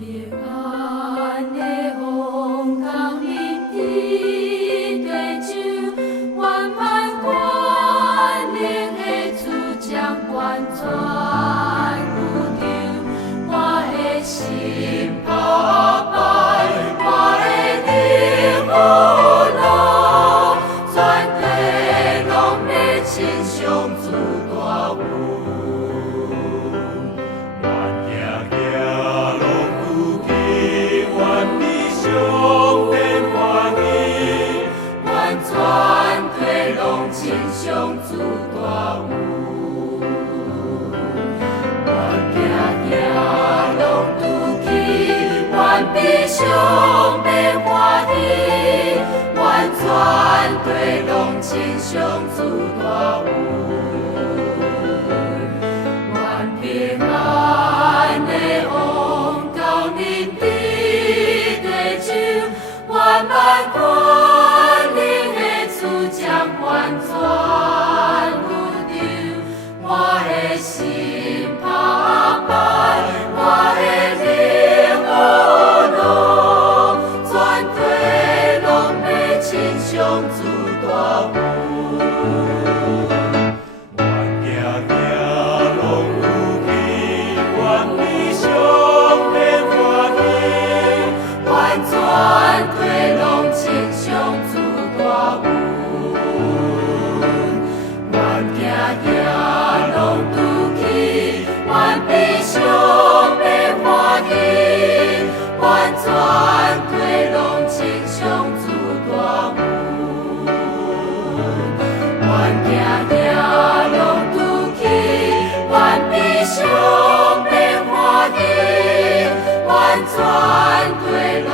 平安的风光林地地酒，圆满光灵的主将贯穿宇宙。我的心澎湃，我的灵呼浪，全地拢要亲像主大有。亲像主大有，我行行拢拄起，愿比上要欢喜，完全地拢亲像主大有，愿平安的往到林地地酒，圆满光灵的主将完全。我的心澎湃，我的灵呼浪，全地拢要亲像主大有。愿行行拢有去，愿比上要欢喜，完全地拢亲像主大有。愿行行拢拄起，愿比上要欢喜，完全地拢亲像主大有。愿行行拢拄起，愿比上要欢喜，完全地拢。